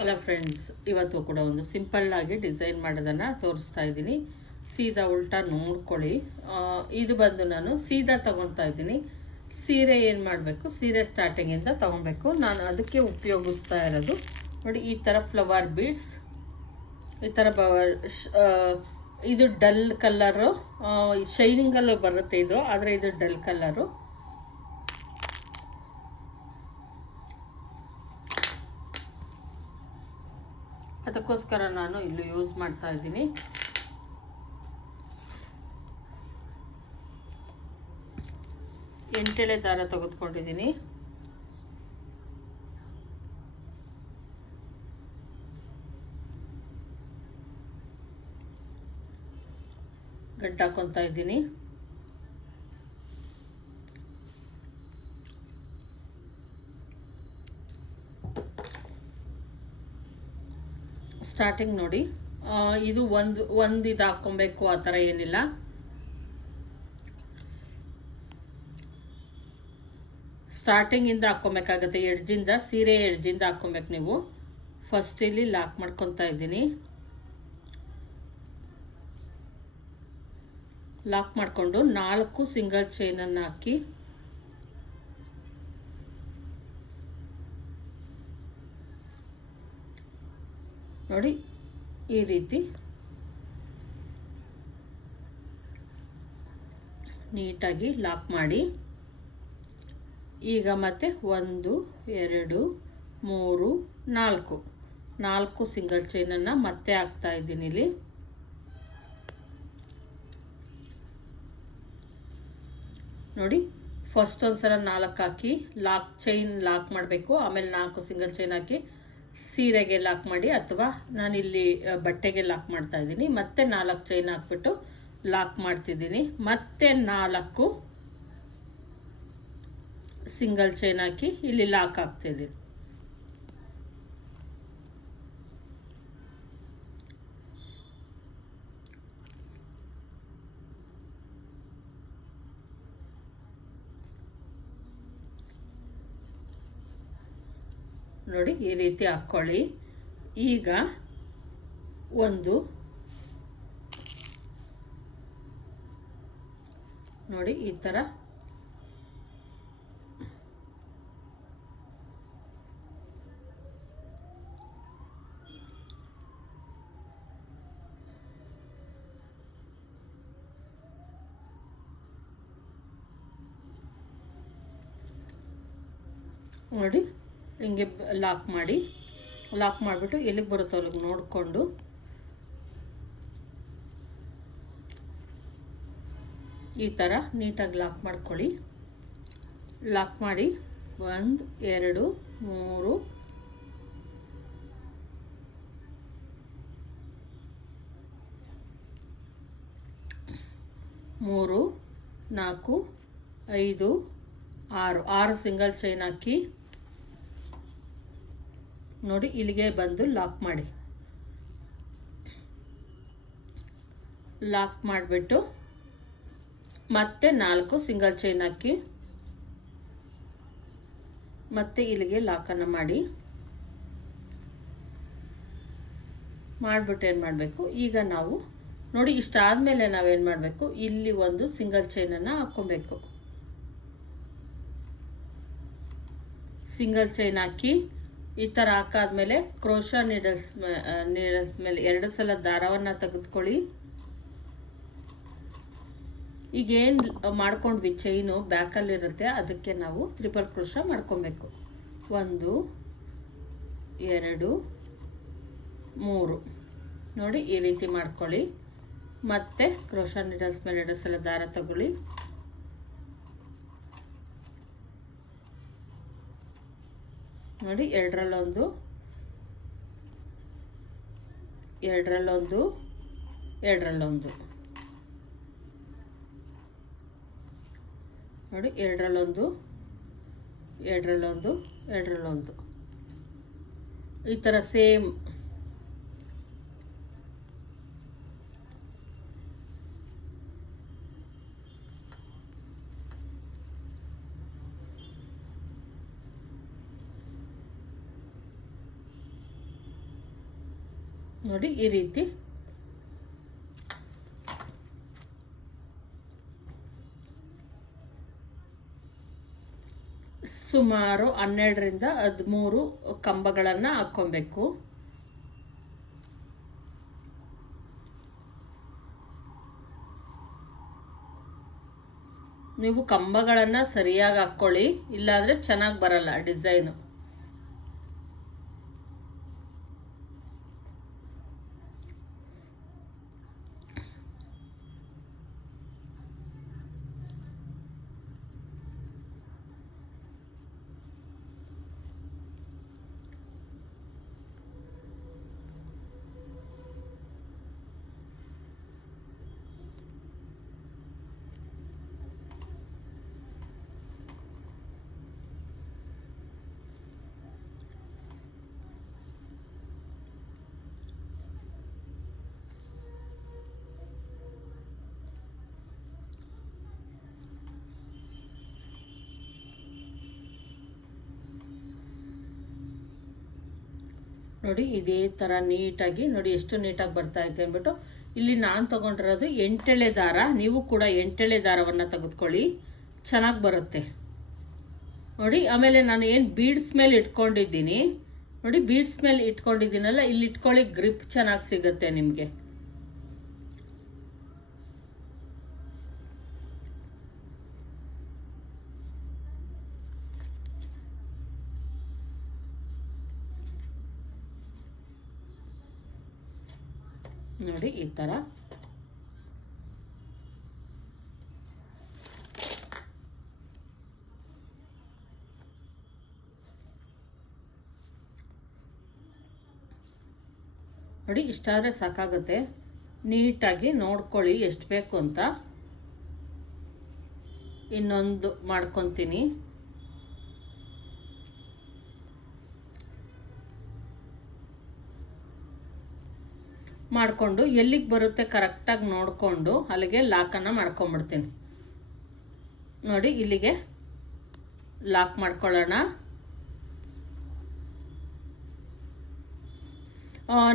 ಅಲ್ಲ ಫ್ರೆಂಡ್ಸ್, ಇವತ್ತು ಕೂಡ ಒಂದು ಸಿಂಪಲ್ಲಾಗಿ ಡಿಸೈನ್ ಮಾಡೋದನ್ನು ತೋರಿಸ್ತಾ ಇದ್ದೀನಿ. ಸೀದಾ ಉಲ್ಟಾ ನೋಡ್ಕೊಳ್ಳಿ. ಇದು ಬಂದು ನಾನು ಸೀದಾ ತೊಗೊಳ್ತಾ ಇದ್ದೀನಿ. ಸೀರೆ ಏನು ಮಾಡಬೇಕು, ಸೀರೆ ಸ್ಟಾರ್ಟಿಂಗಿಂದ ತೊಗೊಬೇಕು. ನಾನು ಅದಕ್ಕೆ ಉಪಯೋಗಿಸ್ತಾ ಇರೋದು ನೋಡಿ, ಈ ಥರ ಫ್ಲವರ್ ಬೀಡ್ಸ್, ಈ ಥರ ಇದು ಡಲ್ ಕಲ್ಲರು, ಶೈನಿಂಗಲ್ಲೂ ಬರುತ್ತೆ ಇದು, ಆದರೆ ಇದು ಡಲ್ ಕಲ್ಲರು. ಅದಕ್ಕೋಸ್ಕರ ನಾನು ಇಲ್ಲಿ ಯೂಸ್ ಮಾಡ್ತಾ ಇದ್ದೀನಿ. ಎಂಟೆಳೆ ದಾರ ತೆಗೆದುಕೊಂಡಿದ್ದೀನಿ. ಗಂಟು ಹಾಕೊತಾ ಇದ್ದೀನಿ. ಸ್ಟಾರ್ಟಿಂಗ್ ನೋಡಿ, ಇದು ಒಂದು ಇದು ಹಾಕ್ಕೊಬೇಕು ಆ ಥರ ಏನಿಲ್ಲ. ಸ್ಟಾರ್ಟಿಂಗಿಂದ ಹಾಕ್ಕೊಬೇಕಾಗತ್ತೆ, ಎಡ್ಜಿಂದ, ಸೀರೆ ಎಡ್ಜಿಂದ ಹಾಕ್ಕೊಬೇಕು ನೀವು. ಫಸ್ಟ್ ಇಲ್ಲಿ ಲಾಕ್ ಮಾಡ್ಕೊತಾ ಇದ್ದೀನಿ. ಲಾಕ್ ಮಾಡಿಕೊಂಡು 4 ಸಿಂಗಲ್ ಚೈನನ್ನು ಹಾಕಿ ನೋಡಿ, ಈ ರೀತಿ ನೀಟಾಗಿ ಲಾಕ್ ಮಾಡಿ. ಈಗ ಮತ್ತೆ 1 2 3 4 ಸಿಂಗಲ್ ಚೈನನ್ನು ಮತ್ತೆ ಹಾಕ್ತಾ ಇದ್ದೀನಿ ಇಲ್ಲಿ. ನೋಡಿ, ಫಸ್ಟ್ ಒಂದ್ಸಲ 4 ಹಾಕಿ ಚೈನ್ ಲಾಕ್ ಮಾಡಬೇಕು. ಆಮೇಲೆ 4 ಸಿಂಗಲ್ ಚೈನ್ ಹಾಕಿ ಸೀರೆಗೆ ಲಾಕ್ ಮಾಡಿ, ಅಥವಾ ನಾನಿಲ್ಲಿ ಬಟ್ಟೆಗೆ ಲಾಕ್ ಮಾಡ್ತಾ ಇದ್ದೀನಿ. ಮತ್ತೆ 4 ಚೈನ್ ಹಾಕ್ಬಿಟ್ಟು ಲಾಕ್ ಮಾಡ್ತಿದ್ದೀನಿ. ಮತ್ತೆ 4 ಸಿಂಗಲ್ ಚೈನ್ ಹಾಕಿ ಇಲ್ಲಿ ಲಾಕ್ ಆಗ್ತಿದ್ದೀನಿ. ನೋಡಿ, ಈ ರೀತಿ ಹಾಕ್ಕೊಳ್ಳಿ. ಈಗ ನೋಡಿ, ಈ ಥರ ನೋಡಿ, ಹಿಂಗೆ ಲಾಕ್ ಮಾಡಿ. ಲಾಕ್ ಮಾಡಿಬಿಟ್ಟು ಎಲ್ಲಿಗೆ ಬರುತ್ತೋ ಅಲ್ಲಿಗೆ ನೋಡಿಕೊಂಡು ಈ ಥರ ನೀಟಾಗಿ ಲಾಕ್ ಮಾಡ್ಕೊಳ್ಳಿ. ಲಾಕ್ ಮಾಡಿ 1 2 3 3 4 5 6 ಸಿಂಗಲ್ ಚೈನ್ ಹಾಕಿ ನೋಡಿ, ಇಲ್ಲಿಗೆ ಬಂದು ಲಾಕ್ ಮಾಡಿ. ಲಾಕ್ ಮಾಡಿಬಿಟ್ಟು ಮತ್ತೆ 4 ಸಿಂಗಲ್ ಚೈನ್ ಹಾಕಿ ಮತ್ತೆ ಇಲ್ಲಿಗೆ ಲಾಕನ್ನು ಮಾಡಿಬಿಟ್ಟು ಏನು ಮಾಡಬೇಕು, ಈಗ ನಾವು ನೋಡಿ, ಇಷ್ಟಾದಮೇಲೆ ನಾವೇನು ಮಾಡಬೇಕು, ಇಲ್ಲಿ ಒಂದು ಸಿಂಗಲ್ ಚೈನನ್ನು ಹಾಕ್ಕೊಬೇಕು. ಸಿಂಗಲ್ ಚೈನ್ ಹಾಕಿ ಈ ಥರ ಹಾಕಾದ್ಮೇಲೆ ಕ್ರೋಶಾ ನೀಡಲ್ಸ್ ಮೇಲೆ 2 ಸಲ ದಾರವನ್ನು ತೆಗೆದುಕೊಳ್ಳಿ. ಈಗೇನು ಮಾಡ್ಕೊಂಡ್ವಿ ಚೈನು ಬ್ಯಾಕಲ್ಲಿರುತ್ತೆ, ಅದಕ್ಕೆ ನಾವು ಟ್ರಿಪಲ್ ಕ್ರೋಶಾ ಮಾಡ್ಕೊಬೇಕು. 1 2 3 ನೋಡಿ, ಈ ರೀತಿ ಮಾಡ್ಕೊಳ್ಳಿ. ಮತ್ತೆ ಕ್ರೋಶಾ ನೀಡಲ್ಸ್ ಮೇಲೆ 2 ಸಲ ದಾರ ತಗೊಳ್ಳಿ. ನೋಡಿ, ಎರಡರಲ್ಲೊಂದು ನೋಡಿ, ಎರಡರಲ್ಲೊಂದು ಈ ಥರ ಸೇಮ್ ನೋಡಿ ಈ ರೀತಿ ಸುಮಾರು 12ರಿಂದ 13 ಕಂಬಗಳನ್ನು ಹಾಕ್ಕೊಬೇಕು. ನೀವು ಕಂಬಗಳನ್ನು ಸರಿಯಾಗಿ ಹಾಕ್ಕೊಳ್ಳಿ, ಇಲ್ಲಾಂದರೆ ಚೆನ್ನಾಗಿ ಬರಲ್ಲ ಡಿಸೈನು. ನೋಡಿ ಇದೇ ಥರ ನೀಟಾಗಿ ನೋಡಿ ಎಷ್ಟು ನೀಟಾಗಿ ಬರ್ತಾ ಇದೆ ಅಂದ್ಬಿಟ್ಟು. ಇಲ್ಲಿ ನಾನು ತೊಗೊಂಡಿರೋದು 8 ಎಳೆ ದಾರ, ನೀವು ಕೂಡ 8 ಎಳೆ ದಾರವನ್ನು ತೆಗೆದುಕೊಳ್ಳಿ, ಚೆನ್ನಾಗಿ ಬರುತ್ತೆ ನೋಡಿ. ಆಮೇಲೆ ನಾನು ಏನು ಬೀಡ್ಸ್ ಮೇಲೆ ಇಟ್ಕೊಂಡಿದ್ದೀನಿ ನೋಡಿ, ಬೀಡ್ಸ್ ಮೇಲೆ ಇಟ್ಕೊಂಡಿದ್ದೀನಲ್ಲ, ಇಲ್ಲಿ ಇಟ್ಕೊಳ್ಳಿ, ಗ್ರಿಪ್ ಚೆನ್ನಾಗಿ ಸಿಗುತ್ತೆ ನಿಮಗೆ. ನೋಡಿ ಈ ಥರ ನೋಡಿ, ಇಷ್ಟಾದರೆ ಸಾಕಾಗುತ್ತೆ. ನೀಟಾಗಿ ನೋಡ್ಕೊಳ್ಳಿ ಎಷ್ಟು ಬೇಕು ಅಂತ. ಇನ್ನೊಂದು ಮಾಡ್ಕೊತೀನಿ. ಮಾಡಿಕೊಂಡು ಎಲ್ಲಿಗೆ ಬರುತ್ತೆ ಕರೆಕ್ಟಾಗಿ ನೋಡಿಕೊಂಡು ಅಲ್ಲಿಗೆ ಲಾಕನ್ನು ಮಾಡ್ಕೊಂಬಿಡ್ತೀನಿ. ನೋಡಿ ಇಲ್ಲಿಗೆ ಲಾಕ್ ಮಾಡ್ಕೊಳ್ಳೋಣ.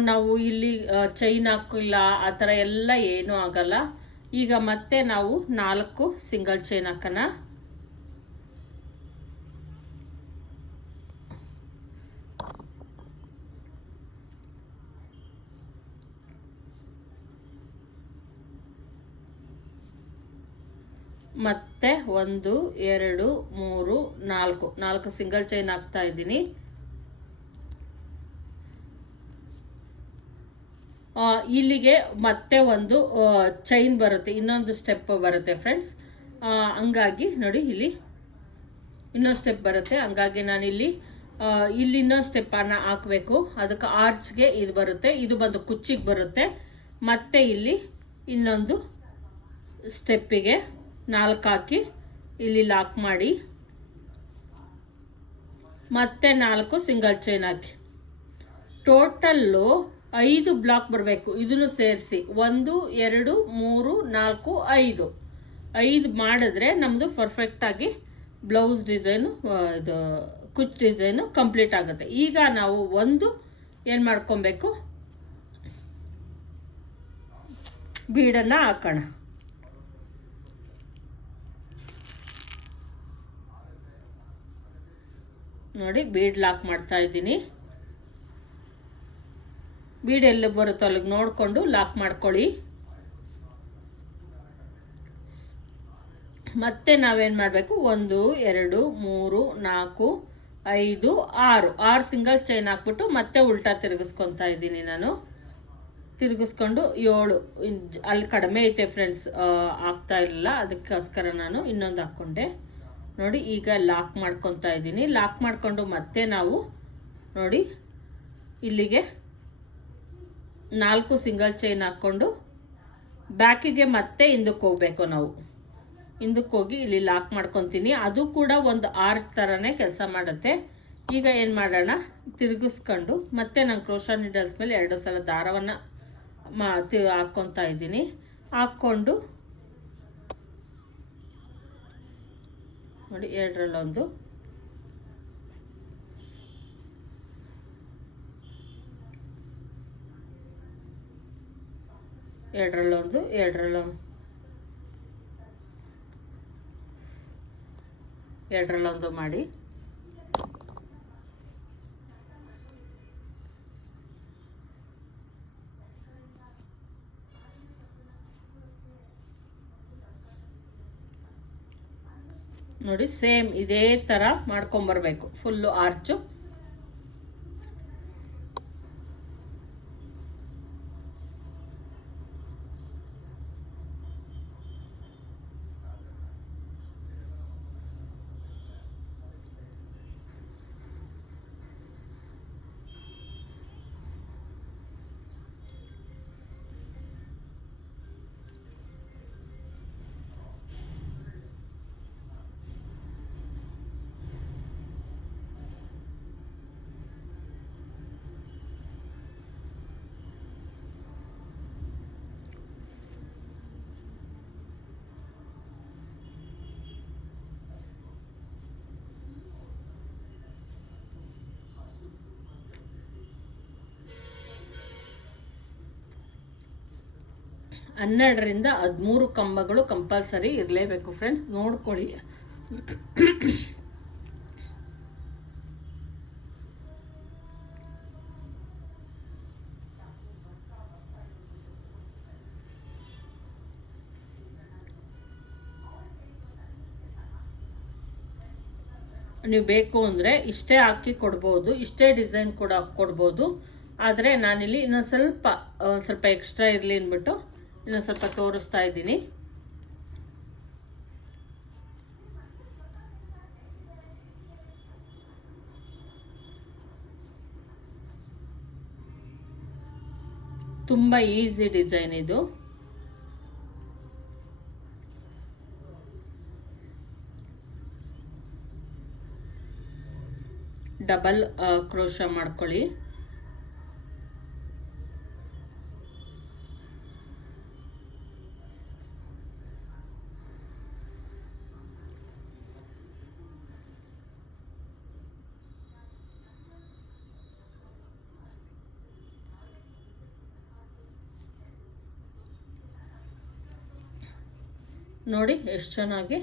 ನಾವು ಇಲ್ಲಿ ಚೈನ್ ಹಾಕಿಲ್ಲ, ಆ ಥರ ಎಲ್ಲ ಏನೂ ಆಗಲ್ಲ. ಈಗ ಮತ್ತೆ ನಾವು 4 ಸಿಂಗಲ್ ಚೈನ್ ಹಾಕೋಣ. ಮತ್ತೆ 1 2 3 4 ಸಿಂಗಲ್ ಚೈನ್ ಹಾಕ್ತಾ ಇದ್ದೀನಿ. ಇಲ್ಲಿಗೆ ಮತ್ತೆ ಒಂದು ಚೈನ್ ಬರುತ್ತೆ, ಇನ್ನೊಂದು ಸ್ಟೆಪ್ ಬರುತ್ತೆ ಫ್ರೆಂಡ್ಸ್. ಹಂಗಾಗಿ ನೋಡಿ ಇಲ್ಲಿ ಇನ್ನೊಂದು ಸ್ಟೆಪ್ ಬರುತ್ತೆ. ಹಂಗಾಗಿ ನಾನಿಲ್ಲಿ ಇಲ್ಲಿ ಇನ್ನೊಂದು ಸ್ಟೆಪ್ಪನ್ನು ಹಾಕಬೇಕು. ಅದಕ್ಕೆ ಆರ್ಚ್ಗೆ ಇದು ಬರುತ್ತೆ, ಇದು ಬಂದು ಕುಚ್ಚಿಗೆ ಬರುತ್ತೆ. ಮತ್ತೆ ಇಲ್ಲಿ ಇನ್ನೊಂದು ಸ್ಟೆಪ್ಪಿಗೆ 4 ಹಾಕಿ ಇಲ್ಲಿ ಲಾಕ್ ಮಾಡಿ, ಮತ್ತೆ 4 ಸಿಂಗಲ್ ಚೈನ್ ಹಾಕಿ, ಟೋಟಲ್ಲು 5 ಬ್ಲಾಕ್ ಬರಬೇಕು. ಇದನ್ನು ಸೇರಿಸಿ 1 2 3 4 5 ಮಾಡಿದ್ರೆ ನಮ್ಮದು ಪರ್ಫೆಕ್ಟಾಗಿ ಬ್ಲೌಸ್ ಡಿಸೈನು, ಇದು ಕುಚ್ ಡಿಸೈನು ಕಂಪ್ಲೀಟ್ ಆಗುತ್ತೆ. ಈಗ ನಾವು ಒಂದು ಏನು ಮಾಡ್ಕೊಬೇಕು, ಬೀಡನ್ನು ಹಾಕೋಣ. ನೋಡಿ ಬೀಡ್ ಲಾಕ್ ಮಾಡ್ತಾ ಇದ್ದೀನಿ. ಬೀಡ್ ಎಲ್ಲಿ ಬರುತ್ತೋ ಅಲ್ಲಿಗೆ ನೋಡಿಕೊಂಡು ಲಾಕ್ ಮಾಡ್ಕೊಳ್ಳಿ. ಮತ್ತೆ ನಾವೇನು ಮಾಡಬೇಕು, 1 2 3 4 5 6 ಸಿಂಗಲ್ ಚೈನ್ ಹಾಕ್ಬಿಟ್ಟು ಮತ್ತೆ ಉಲ್ಟಾ ತಿರುಗಿಸ್ಕೊತಾ ಇದ್ದೀನಿ ನಾನು. ತಿರುಗಿಸ್ಕೊಂಡು 7 ಅಲ್ಲಿ ಕಡಿಮೆ ಐತೆ ಫ್ರೆಂಡ್ಸ್, ಆಗ್ತಾ ಇರಲಿಲ್ಲ, ಅದಕ್ಕೋಸ್ಕರ ನಾನು ಇನ್ನೊಂದು ಹಾಕ್ಕೊಂಡೆ. ನೋಡಿ ಈಗ ಲಾಕ್ ಮಾಡ್ಕೊತಾ ಇದ್ದೀನಿ. ಲಾಕ್ ಮಾಡಿಕೊಂಡು ಮತ್ತೆ ನಾವು ನೋಡಿ ಇಲ್ಲಿಗೆ 4 ಸಿಂಗಲ್ ಚೈನ್ ಹಾಕ್ಕೊಂಡು ಬ್ಯಾಕಿಗೆ ಮತ್ತೆ ಹಿಂದಕ್ಕೆ ಹೋಗ್ಬೇಕು. ನಾವು ಹಿಂದಕ್ಕೆ ಹೋಗಿ ಇಲ್ಲಿ ಲಾಕ್ ಮಾಡ್ಕೊತೀನಿ. ಅದು ಕೂಡ ಒಂದು ಆರ್ಚ್ ಥರನೇ ಕೆಲಸ ಮಾಡುತ್ತೆ. ಈಗ ಏನು ಮಾಡೋಣ, ತಿರುಗಿಸ್ಕೊಂಡು ಮತ್ತೆ ನಾನು ಕ್ರೋಶಾ ನೀಡಲ್ಸ್ ಮೇಲೆ 2 ಸಲ ದಾರವನ್ನು ಹಾಕ್ಕೊತಾ ಇದ್ದೀನಿ. ಹಾಕ್ಕೊಂಡು ನೋಡಿ 2ರಲ್ಲೊಂದು, ಎರಡರಲ್ಲೊಂದು ಎರಡರಲ್ಲೊಂದು ಮಾಡಿ ನೋಡಿ. ಸೇಮ್ ಇದೇ ಥರ ಮಾಡ್ಕೊಂಬರ್ಬೇಕು ಫುಲ್ಲು ಆರ್ಚು. ಹನ್ನೆರಡರಿಂದ 13 ಕಂಬಗಳು ಕಂಪಲ್ಸರಿ ಇರಲೇಬೇಕು ಫ್ರೆಂಡ್ಸ್, ನೋಡ್ಕೊಳ್ಳಿ. ನೀವು ಬೇಕು ಅಂದರೆ ಇಷ್ಟೇ ಹಾಕಿ ಕೊಡ್ಬೋದು, ಇಷ್ಟೇ ಡಿಸೈನ್ ಕೂಡ ಕೊಡ್ಬೋದು. ಆದರೆ ನಾನಿಲ್ಲಿ ಇನ್ನೊಂದು ಸ್ವಲ್ಪ ಎಕ್ಸ್ಟ್ರಾ ಇರಲಿ ಅಂದ್ಬಿಟ್ಟು ಇನ್ನೊಂದು ಸ್ವಲ್ಪ ತೋರಿಸ್ತಾ ಇದ್ದೀನಿ. ತುಂಬ ಈಸಿ ಡಿಸೈನ್ ಇದು. ಡಬಲ್ ಕ್ರೋಶ ಮಾಡ್ಕೊಳ್ಳಿ. ನೋಡಿ ಎಷ್ಟು ಚೆನ್ನಾಗಿ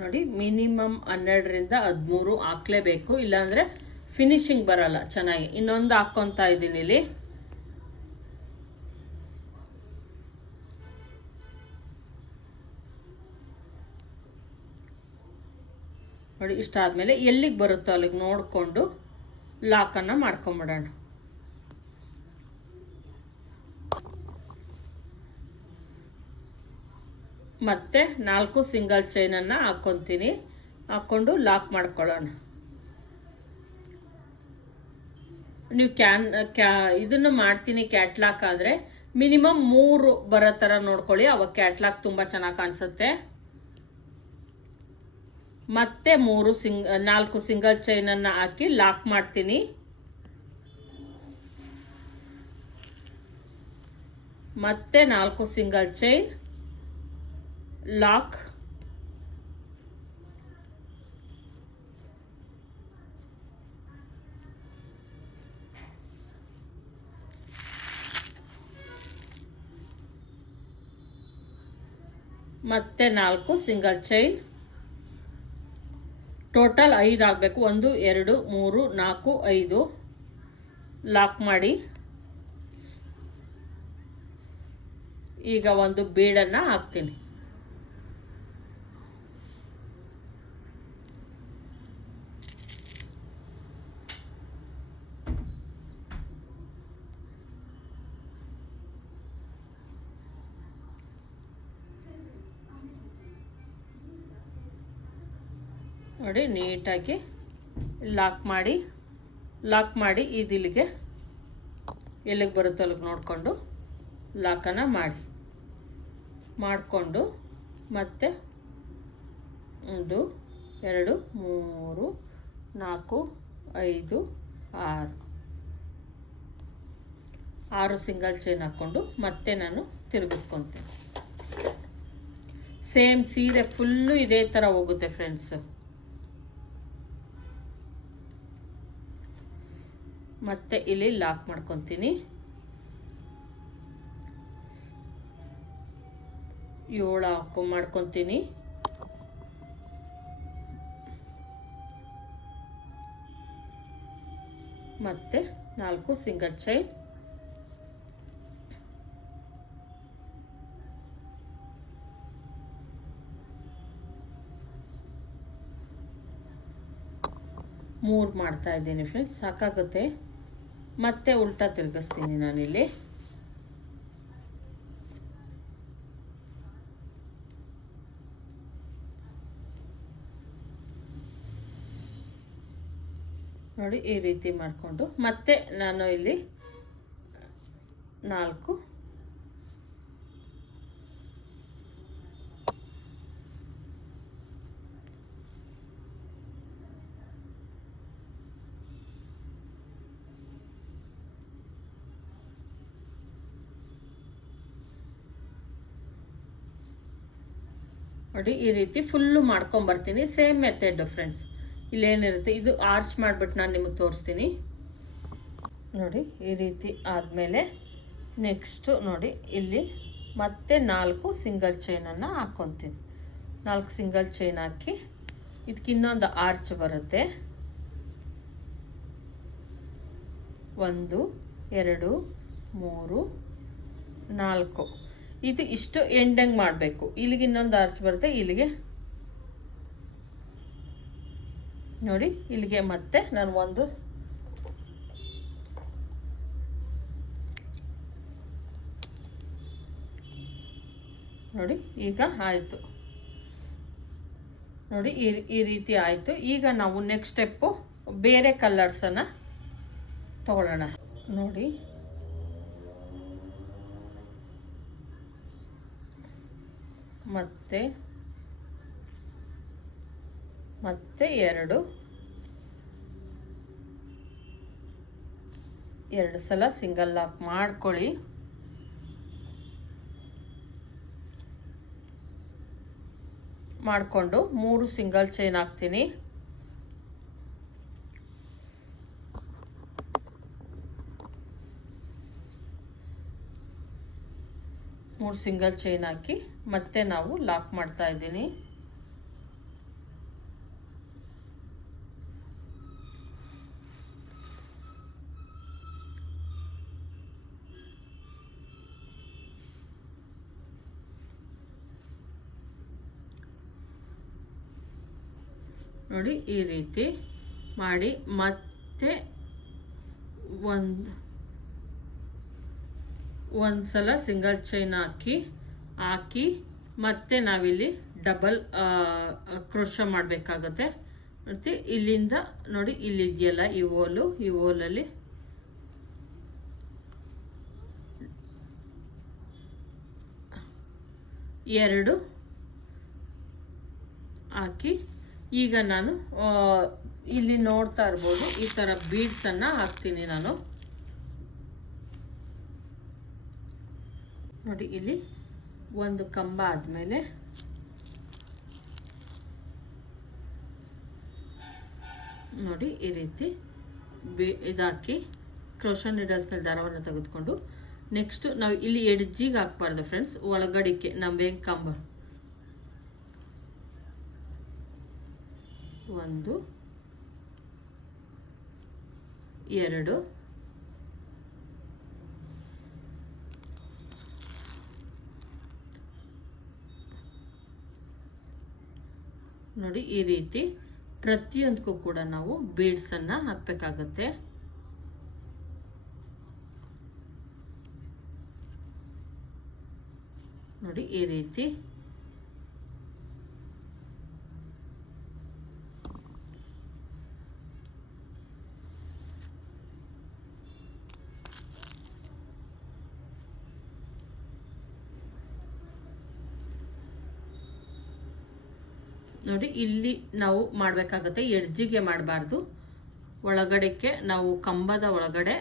ನೋಡಿ. ಮಿನಿಮಮ್ 12ರಿಂದ 13 ಹಾಕ್ಲೇಬೇಕು, ಇಲ್ಲಾಂದರೆ ಫಿನಿಶಿಂಗ್ ಬರಲ್ಲ ಚೆನ್ನಾಗಿ. ಇನ್ನೊಂದು ಹಾಕ್ಕೊತಾ ಇದ್ದೀನಿ ಇಲ್ಲಿ. ನೋಡಿ, ಇಷ್ಟಾದಮೇಲೆ ಎಲ್ಲಿಗೆ ಬರುತ್ತೋ ಅಲ್ಲಿಗೆ ನೋಡಿಕೊಂಡು ಲಾಕನ್ನು ಮಾಡ್ಕೊಂಬಿಡೋಣ. ಮತ್ತೆ 4 ಸಿಂಗಲ್ ಚೈನನ್ನು ಹಾಕ್ಕೊತೀನಿ, ಹಾಕ್ಕೊಂಡು ಲಾಕ್ ಮಾಡ್ಕೊಳ್ಳೋಣ. ನೀವು ಇದನ್ನು ಮಾಡ್ತೀನಿ ಕ್ಯಾಟ್ಲಾಕ್ ಆದರೆ ಮಿನಿಮಮ್ 3 ಬರೋ ಥರ ನೋಡ್ಕೊಳ್ಳಿ, ಅವಾಗ ಕ್ಯಾಟ್ಲಾಕ್ ತುಂಬ ಚೆನ್ನಾಗಿ ಕಾಣಿಸುತ್ತೆ. ಮತ್ತೆ 4 ಸಿಂಗಲ್ ಚೈನನ್ನು ಹಾಕಿ ಲಾಕ್ ಮಾಡ್ತೀನಿ. ಮತ್ತೆ 4 ಸಿಂಗಲ್ ಚೈನ್ ಲಾಕ್, ಮತ್ತೆ 4 ಸಿಂಗಲ್ ಚೈನ್. ಟೋಟಲ್ 5 ಆಗಬೇಕು. 1 2 3 4 5 ಲಾಕ್ ಮಾಡಿ. ಈಗ ಒಂದು ಬೀಡನ್ನು ಹಾಕ್ತೀನಿ. ನೋಡಿ, ನೀಟಾಗಿ ಲಾಕ್ ಮಾಡಿ ಇದಿಲ್ಲಿಗೆ ಎಲ್ಲಿಗೆ ಬರುತ್ತೋ ಅಲ್ಲಿಗೆ ನೋಡಿಕೊಂಡು ಲಾಕನ್ನು ಮಾಡಿಕೊಂಡು ಮತ್ತೆ 1 2 3 4 5 6 6 ಸಿಂಗಲ್ ಚೈನ್ ಹಾಕ್ಕೊಂಡು ಮತ್ತೆ ನಾನು ತಿರುಗಿಸ್ಕೊತೀನಿ. ಸೇಮ್ ಸೀರೆ ಫುಲ್ಲು ಇದೇ ಥರ ಹೋಗುತ್ತೆ ಫ್ರೆಂಡ್ಸ್. ಮತ್ತೆ ಇಲ್ಲಿ ಲಾಕ್ ಮಾಡ್ಕೊತೀನಿ. 7 ಮಾಡ್ಕೊತೀನಿ. ಮತ್ತೆ 4 ಸಿಂಗಲ್ ಚೈನ್, ಮೂರು ಮಾಡ್ತಾ ಇದ್ದೀನಿ ಫ್ರೆಂಡ್ಸ್, ಸಾಕಾಗುತ್ತೆ. ಮತ್ತೆ ಉಲ್ಟಾ ತಿರುಗಿಸ್ತೀನಿ ನಾನಿಲ್ಲಿ. ನೋಡಿ ಈ ರೀತಿ ಮಾಡಿಕೊಂಡು ಮತ್ತೆ ನಾನು ಇಲ್ಲಿ 4 ನೋಡಿ ಈ ರೀತಿ ಫುಲ್ಲು ಮಾಡ್ಕೊಂಬರ್ತೀನಿ. Same method friends. ಇಲ್ಲೇನಿರುತ್ತೆ ಇದು ಆರ್ಚ್ ಮಾಡಿಬಿಟ್ಟು ನಾನು ನಿಮಗೆ ತೋರಿಸ್ತೀನಿ. ನೋಡಿ ಈ ರೀತಿ ಆದಮೇಲೆ ನೆಕ್ಸ್ಟು ನೋಡಿ ಇಲ್ಲಿ ಮತ್ತೆ 4 ಸಿಂಗಲ್ ಚೈನನ್ನು ಹಾಕ್ಕೊತೀನಿ. 4 ಸಿಂಗಲ್ ಚೈನ್ ಹಾಕಿ ಇದಕ್ಕೆ ಇನ್ನೊಂದು ಆರ್ಚ್ ಬರುತ್ತೆ. 1 2 3 4 ಇದು ಇಷ್ಟು ಎಂಡಂಗ್ ಮಾಡಬೇಕು. ಇಲ್ಲಿಗೆ ಇನ್ನೊಂದು ಆರ್ಚ್ ಬರುತ್ತೆ. ಇಲ್ಲಿಗೆ ನೋಡಿ ಇಲ್ಲಿಗೆ ಮತ್ತೆ ನಾನು ಒಂದು ನೋಡಿ ಈಗ ಆಯಿತು. ನೋಡಿ ಈ ರೀತಿ ಆಯಿತು. ಈಗ ನಾವು ನೆಕ್ಸ್ಟ್ ಸ್ಟೆಪ್ಪು ಬೇರೆ ಕಲರ್ಸನ್ನು ತಗೊಳ್ಳೋಣ. ನೋಡಿ ಮತ್ತೆ 2 ಸಲ ಸಿಂಗಲ್ ಲಾಕ್ ಮಾಡ್ಕೊಳ್ಳಿ. ಮಾಡಿಕೊಂಡು 3 ಸಿಂಗಲ್ ಚೈನ್ ಹಾಕ್ತೀನಿ. ಮೂರು ಸಿಂಗಲ್ ಚೈನ್ ಹಾಕಿ ಮತ್ತೆ ನಾವು ಲಾಕ್ ಮಾಡ್ತಾ ಇದ್ದೀನಿ. ನೋಡಿ ಈ ರೀತಿ ಮಾಡಿ ಮತ್ತೆ ಒಂದು ಸಲ ಸಿಂಗಲ್ ಚೈನ್ ಹಾಕಿ ಮತ್ತೆ ನಾವಿಲ್ಲಿ ಡಬಲ್ ಕ್ರೋಶೆ ಮಾಡಬೇಕಾಗುತ್ತೆ. ಮತ್ತು ಇಲ್ಲಿಂದ ನೋಡಿ ಇಲ್ಲಿದೆಯಲ್ಲ ಈ ಓಲಲ್ಲಿ ಎರಡು ಹಾಕಿ ಈಗ ನಾನು ಇಲ್ಲಿ ನೋಡ್ತಾ ಇರ್ಬೋದು ಈ ಥರ ಬೀಡ್ಸನ್ನು ಹಾಕ್ತೀನಿ ನಾನು. ನೋಡಿ ಇಲ್ಲಿ ಒಂದು ಕಂಬ ಆದಮೇಲೆ ನೋಡಿ ಈ ರೀತಿ ಇದಾಕಿ ಕ್ರೋಶನ್ ನೀಡಲ್ಸ್ ಮೇಲೆ ದಾರವನ್ನು ತೆಗೆದುಕೊಂಡು ನೆಕ್ಸ್ಟ್ ನಾವು ಇಲ್ಲಿ ಎಡ್ಜಿಗೆ ಹಾಕ್ಬಾರ್ದು ಫ್ರೆಂಡ್ಸ್, ಒಳಗಡಿಕೆ ನಮ್ಗೆ ಕಂಬ 1 2 ನೋಡಿ ಈ ರೀತಿ ಪ್ರತಿಯೊಂದಕ್ಕೂ ಕೂಡ ನಾವು ಬೀಡ್ಸನ್ನು ಹಾಕಬೇಕಾಗತ್ತೆ. ನೋಡಿ ಈ ರೀತಿ ನೋಡಿ ಇಲ್ಲಿ ನಾವು ಮಾಡಬೇಕಾಗತ್ತೆ, ಎಡ್ಜಿಗೆ ಮಾಡಬಾರ್ದು, ಒಳಗಡೆಗೆ ನಾವು ಕಂಬದ ಒಳಗಡೆ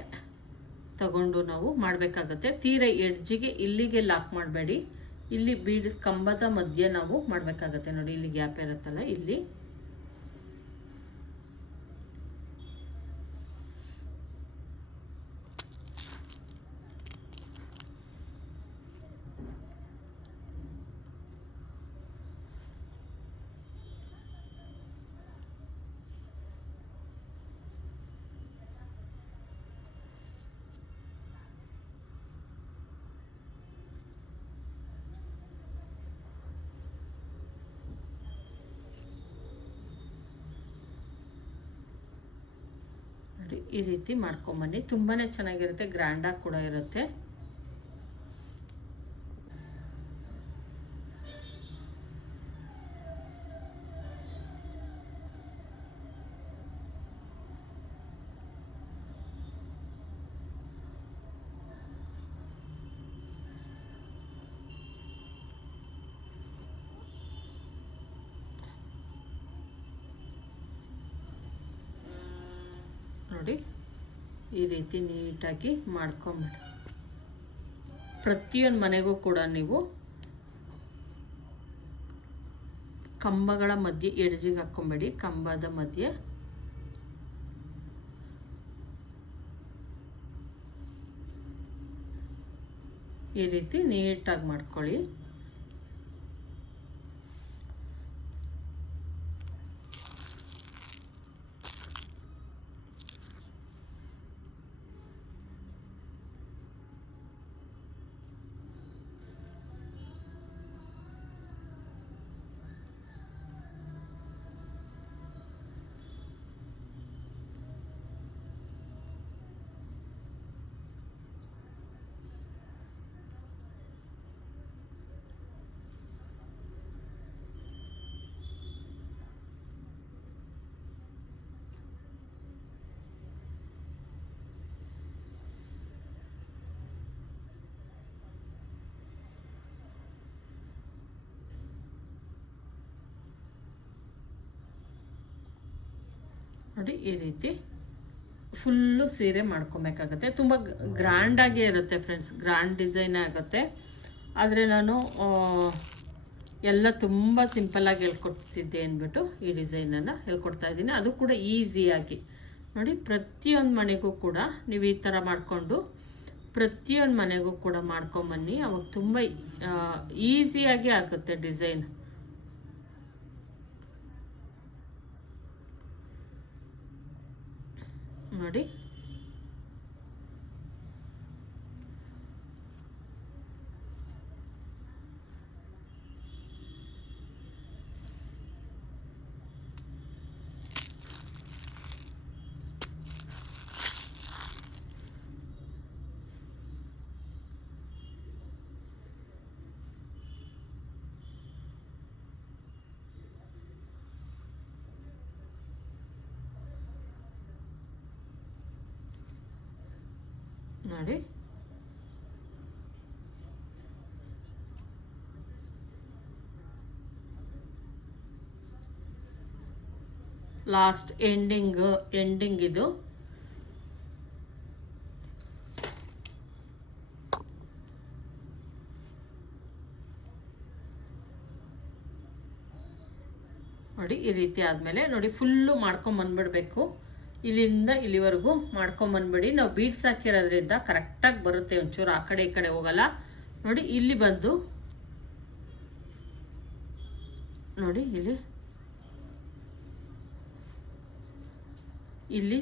ತಗೊಂಡು ನಾವು ಮಾಡಬೇಕಾಗತ್ತೆ. ತೀರ ಎಡ್ಜಿಗೆ ಇಲ್ಲಿಗೆ ಲಾಕ್ ಮಾಡಬೇಡಿ, ಇಲ್ಲಿ ಬೀಡ್ಸ್ ಕಂಬದ ಮಧ್ಯೆ ನಾವು ಮಾಡಬೇಕಾಗತ್ತೆ. ನೋಡಿ ಇಲ್ಲಿ ಗ್ಯಾಪ್ ಇರುತ್ತಲ್ಲ, ಇಲ್ಲಿ ಈ ರೀತಿ ಮಾಡ್ಕೊಂಬನ್ನಿ. ತುಂಬಾ ಚೆನ್ನಾಗಿರುತ್ತೆ, ಗ್ರ್ಯಾಂಡಾಗಿ ಕೂಡ ಇರುತ್ತೆ. ನೋಡಿ ಈ ರೀತಿ ನೀಟಾಗಿ ಮಾಡ್ಕೊಂಬಿಡಿ. ಪ್ರತಿಯೊಂದು ಮನೆಗೂ ಕೂಡ ನೀವು ಕಂಬಗಳ ಮಧ್ಯೆ ಎಡ್ಜಿಗೆ ಹಾಕ್ಕೊಂಬೇಡಿ, ಕಂಬದ ಮಧ್ಯೆ ಈ ರೀತಿ ನೀಟಾಗಿ ಮಾಡ್ಕೊಳ್ಳಿ. ನೋಡಿ ಈ ರೀತಿ ಫುಲ್ಲು ಸೀರೆ ಮಾಡ್ಕೊಬೇಕಾಗತ್ತೆ. ತುಂಬ ಗ್ರ್ಯಾಂಡಾಗೇ ಇರುತ್ತೆ ಫ್ರೆಂಡ್ಸ್, ಗ್ರ್ಯಾಂಡ್ ಡಿಸೈನ್ ಆಗುತ್ತೆ. ಆದರೆ ನಾನು ಎಲ್ಲ ತುಂಬ ಸಿಂಪಲ್ಲಾಗಿ ಹೇಳ್ಕೊಡ್ತಿದ್ದೆ ಅಂದ್ಬಿಟ್ಟು ಈ ಡಿಸೈನನ್ನು ಹೇಳ್ಕೊಡ್ತಾ ಇದ್ದೀನಿ. ಅದು ಕೂಡ ಈಸಿಯಾಗಿ ನೋಡಿ, ಪ್ರತಿಯೊಂದು ಮನೆಗೂ ಕೂಡ ನೀವು ಈ ಥರ ಮಾಡಿಕೊಂಡು ಪ್ರತಿಯೊಂದು ಮನೆಗೂ ಕೂಡ ಮಾಡ್ಕೊಂಬನ್ನಿ. ಅವಾಗ ತುಂಬ ಈಸಿಯಾಗಿ ಆಗುತ್ತೆ ಡಿಸೈನ್. ನೋಡಿ ನೋಡಿ ಲಾಸ್ಟ್ ಎಂಡಿಂಗ್ ಇದು. ನೋಡಿ ಈ ರೀತಿ ಆದಮೇಲೆ ನೋಡಿ ಫುಲ್ಲು ಮಾಡ್ಕೊಂಬಂದ್ಬಿಡ್ಬೇಕು. ಇಲ್ಲಿಂದ ಇಲ್ಲಿವರೆಗೂ ಮಾಡ್ಕೊಂಬಂದ್ಬಿಡಿ. ನಾವು ಬೀಡ್ಸ್ ಹಾಕಿರೋದ್ರಿಂದ ಕರೆಕ್ಟಾಗಿ ಬರುತ್ತೆ, ಒಂಚೂರು ಆ ಕಡೆ ಈ ಕಡೆ ಹೋಗಲ್ಲ. ನೋಡಿ ಇಲ್ಲಿ ಬಂದು ನೋಡಿ ಇಲ್ಲಿ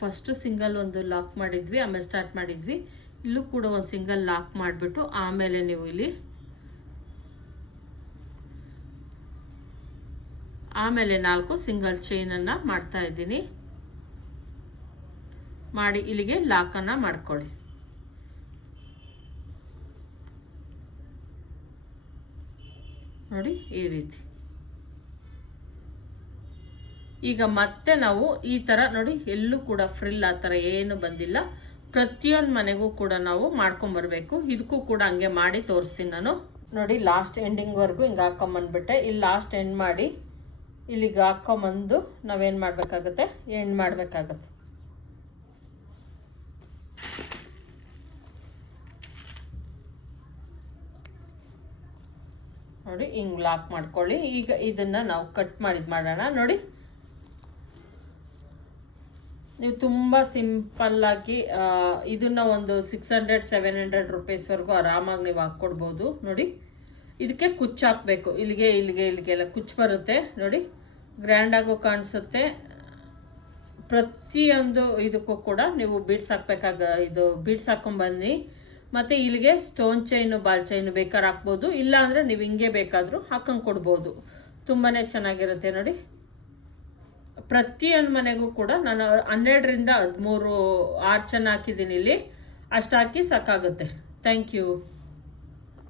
ಫಸ್ಟು ಸಿಂಗಲ್ ಒಂದು ಲಾಕ್ ಮಾಡಿದ್ವಿ, ಆಮೇಲೆ ಸ್ಟಾರ್ಟ್ ಮಾಡಿದ್ವಿ. ಇಲ್ಲೂ ಕೂಡ ಒಂದು ಸಿಂಗಲ್ ಲಾಕ್ ಮಾಡಿಬಿಟ್ಟು ಆಮೇಲೆ ನೀವು ಇಲ್ಲಿ ಆಮೇಲೆ 4 ಸಿಂಗಲ್ ಚೈನನ್ನು ಮಾಡ್ತಾ ಇದ್ದೀನಿ. ಮಾಡಿ ಇಲ್ಲಿಗೆ ಲಾಕನ್ನು ಮಾಡ್ಕೊಳ್ಳಿ. ನೋಡಿ ಈ ರೀತಿ. ಈಗ ಮತ್ತೆ ನಾವು ಈ ಥರ ನೋಡಿ ಎಲ್ಲೂ ಕೂಡ ಫ್ರಿಲ್ ಆ ಥರ ಏನು ಬಂದಿಲ್ಲ. ಪ್ರತಿಯೊಂದು ಮನೆಗೂ ಕೂಡ ನಾವು ಮಾಡ್ಕೊಂಬರ್ಬೇಕು. ಇದಕ್ಕೂ ಕೂಡ ಹಂಗೆ ಮಾಡಿ ತೋರಿಸ್ತೀನಿ ನಾನು. ನೋಡಿ ಲಾಸ್ಟ್ ಎಂಡಿಂಗ್ವರೆಗೂ ಹಿಂಗೆ ಹಾಕೊಂಬಂದ್ಬಿಟ್ಟೆ. ಇಲ್ಲಿ ಲಾಸ್ಟ್ ಎಂಡ್ ಮಾಡಿ ಇಲ್ಲಿಗೆ ಹಾಕೊಂಬಂದು ನಾವೇನು ಮಾಡಬೇಕಾಗತ್ತೆ, ಎಂಡ್ ಮಾಡಬೇಕಾಗತ್ತೆ. ನೋಡಿ ಹಿಂಗೆ ಲಾಕ್ ಮಾಡ್ಕೊಳ್ಳಿ. ಈಗ ಇದನ್ನು ನಾವು ಕಟ್ ಮಾಡಿದ್ದು ಮಾಡೋಣ. ನೋಡಿ ನೀವು ತುಂಬ ಸಿಂಪಲ್ಲಾಗಿ ಇದನ್ನು ಒಂದು 600-700 ರುಪೀಸ್ವರೆಗೂ ಆರಾಮಾಗಿ ನೀವು ಹಾಕ್ಕೊಡ್ಬೋದು. ನೋಡಿ ಇದಕ್ಕೆ ಕುಚ್ಚು ಹಾಕಬೇಕು. ಇಲ್ಲಿಗೆಲ್ಲ ಕುಚ್ಚು ಬರುತ್ತೆ ನೋಡಿ, ಗ್ರ್ಯಾಂಡಾಗೂ ಕಾಣಿಸುತ್ತೆ. ಪ್ರತಿಯೊಂದು ಇದಕ್ಕೂ ಕೂಡ ನೀವು ಬೀಡ್ಸ್ ಇದು ಬೀಡ್ಸ್ ಹಾಕೊಂಡ್ಬನ್ನಿ. ಮತ್ತು ಇಲ್ಲಿಗೆ ಸ್ಟೋನ್ ಚೈನು ಬಾಲ್ ಚೈನು ಬೇಕಾದ್ರೆ ಹಾಕ್ಬೋದು, ಇಲ್ಲ ಅಂದರೆ ನೀವು ಹಿಂಗೆ ಬೇಕಾದರೂ ಹಾಕೊಂಡು ಕೊಡ್ಬೋದು. ತುಂಬಾ ಚೆನ್ನಾಗಿರುತ್ತೆ ನೋಡಿ. ಪ್ರತಿಯೊಂದು ಮನೆಗೂ ಕೂಡ ನಾನು 12ರಿಂದ 13 ಆರ್ಚನ್ನು ಹಾಕಿದ್ದೀನಿ. ಇಲ್ಲಿ ಅಷ್ಟು ಹಾಕಿ ಸಾಕಾಗುತ್ತೆ. Thank you.